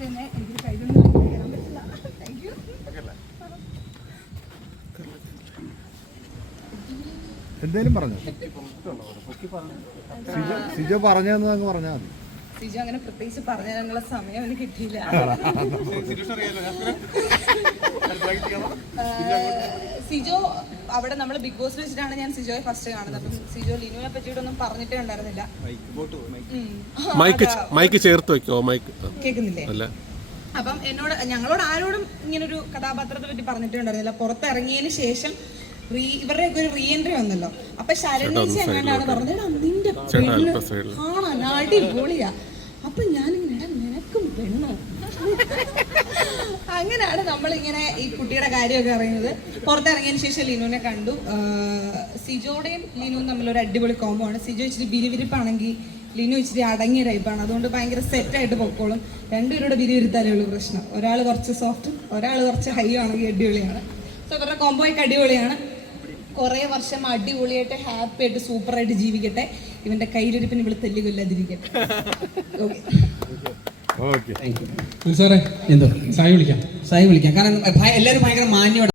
തന്നെ എനിക്ക് എന്തേലും പറഞ്ഞു. സിജോ പറഞ്ഞു അങ്ങ് പറഞ്ഞാൽ മതി. സിജു അങ്ങനെ പ്രത്യേകിച്ച് പറഞ്ഞു തരാനുള്ള സമയം അവന് കിട്ടിയില്ല. സിജോ അവിടെ നമ്മൾ ബിഗ് ബോസ് വെച്ചിട്ടാണ് ഞാൻ സിജോയെ ഫസ്റ്റ് കാണുന്നത്. അപ്പം സിജോ ലിനുവിനെ പറ്റിയിട്ടൊന്നും പറഞ്ഞിട്ടേ ഉണ്ടായിരുന്നില്ല. മൈക്ക്. മൈക്ക്. ചേർത്ത് വെക്കോ മൈക്ക് കേൾക്കുന്നില്ലേ? അല്ല. അപ്പം എന്നോട് ഞങ്ങളോട് ആരോടും ഇങ്ങനൊരു കഥാപാത്രത്തെ പറ്റി പറഞ്ഞിട്ടേ ഉണ്ടായിരുന്നില്ല. പുറത്തിറങ്ങിയതിന് ശേഷം റീ ഇവരുടെയൊക്കെ ഒരു റീ എൻട്രി വന്നല്ലോ. അപ്പൊ ശരണ്യച്ചി എങ്ങനെയാണ് പറഞ്ഞത്? "എടാ, നിന്റെ. കാണാൻ അടിപൊളിയാ. അപ്പൊ ഞാനിങ്ങനെ "എടാ, നിനക്കും പെണ്ണ്? അങ്ങനെയാണ് നമ്മളിങ്ങനെ ഈ കുട്ടിയുടെ കാര്യമൊക്കെ അറിയുന്നത് പുറത്തിറങ്ങിയതിന് ശേഷം ലിനുവിനെ കണ്ടു. സിജോടെയും ലിനുവും തമ്മിലൊരു അടിപൊളി കോംബോ ആണ്. സിജോ ഇച്ചിരി ബിരിവിരിപ്പാണെങ്കിൽ ലിനു ഇച്ചിരി അടങ്ങിയ ടൈപ്പാണ് അതുകൊണ്ട് ഭയങ്കര സെറ്റായിട്ട് പൊക്കോളും. രണ്ടുപേരുടെ ബിരിവിരുത്താലേ ഉള്ളൂ പ്രശ്നം. ഒരാൾ കുറച്ച് സോഫ്റ്റും ഒരാൾ കുറച്ച് ഹൈ ആണെങ്കിൽ അടിപൊളിയാണ്. സോ ഇവരുടെ കോംബോ ഒക്കെ അടിപൊളിയാണ്. കുറേ വർഷം അടിപൊളിയായിട്ട് ഹാപ്പി ആയിട്ട് സൂപ്പർ ആയിട്ട് ജീവിക്കട്ടെ. ഇവന്റെ കയ്യിലിരിപ്പിന് ഇവിടെ തെല്ലുകൊല്ലാതിരിക്കട്ടെ. ഓക്കെ ഓക്കെ സാറേ എന്തോ? സായി വിളിക്കാം. സായി വിളിക്കാം. കാരണം എല്ലാവരും ഭയങ്കര മാന്യോടെ